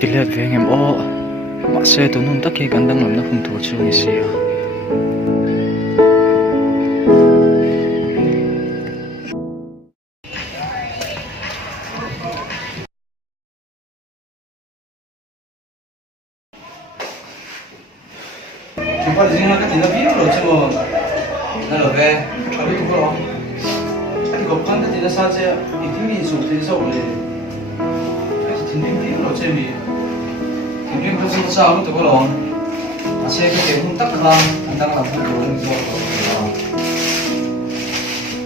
Tilet về em ô mà xe tụi nun tắc khi gần đang làm nó không thuộc chưa như xưa. chúng ta riêng là cái gì đó biết rồi chứ mà nó là về cho biết không có anh có quan cái gì đó sao chứ thì cái mình dùng thì sao rồi cái thì biết rồi chứ mình thì biết có sao cũng được có lòng mà xe cái gì không tắc ha anh đang làm không được nên rồi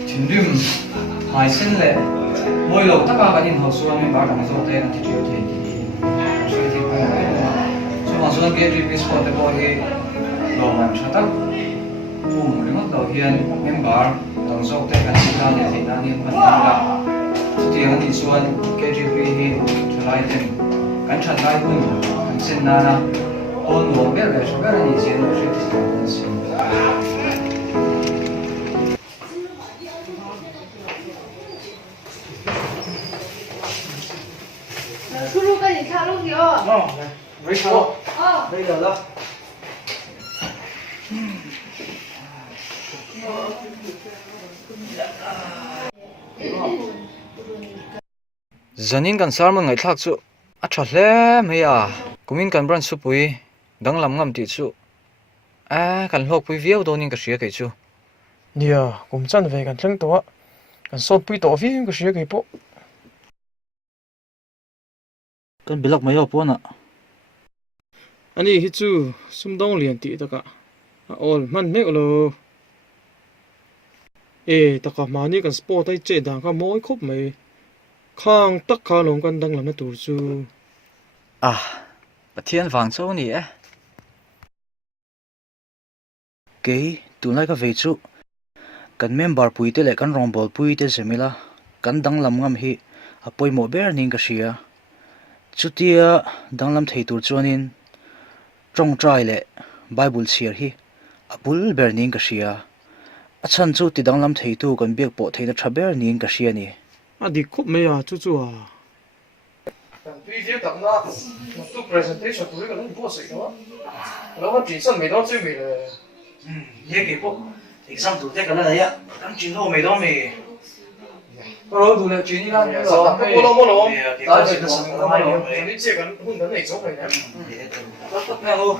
thì biết mai sinh lệ mỗi lần tất cả các nhân học sinh mình bảo rằng số tiền thì chịu thì số thì không số mà số cái KTP sport cái cái Rowlands cho tất cùng những đầu tiên member tổng số tiền các sinh viên thì đang nhận phần là tiền thì xuân KTP thì trở lại tiền cảnh sát lại cùng xin na ôn một biết về số cái này thì nó sẽ tiếp tục xin Suruh kan ni cakap lagi oh. no record bây giờ đó Zanin kan sarma ngai thak chu a tha hle mai a kumin kan branch su pui Danglam ngam ti chu a kan lok pui viau donin ka hria ke chu nia kum chan ve kan thleng to kan sot pui to vi ka hria ke po kan bilak mai ho pona ani hi chu sumdong lian ti taka a ol man mek lo e taka mani kan sport ai che dang ka moi khop mai khang tak kha long kan dang lam na tur chu à pathian wang chaw ni e ke tunai ka ve chu kan member pui te le kan rombol pui te zemila kan Danglam ngam hi apoi mo ber ning ka hria chutia Danglam thei tur chuanin trong trai le bible share hi apul ber ning ka hria a chan chu ti Danglam thei tu kan bek po theina thaber ning ka hria ni a di khop mai a chu chu a kan pui je tak na tu presentation tu ka lo bo sai no lo wa ti san mai do chu mai le ye cái bộ exam tụi cái này á đang chuyên hồ mấy đó mày có lỗi tụi này chuyên đi ra ya sa ta ko lo mo lo ta chỉ là sản phẩm này ni che kan hun dan nei zo kai na tốt nhau luôn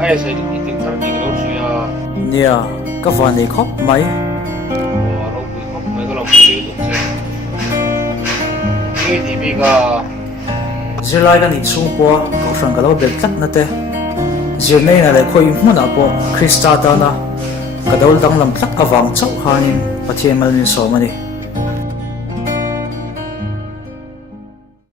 ai sai đi tìm thằng đi lâu rồi à nia ka van nei khop mai rồi bị khóc mấy cái lòng bị đụng xe KTP ka zirlai kan in chung po ko frang ka lo bel tlat na te zir nei na le khoi hmun a po Krista ta na ka dol Danglam tlat awang chau hanin pathian mal min so mani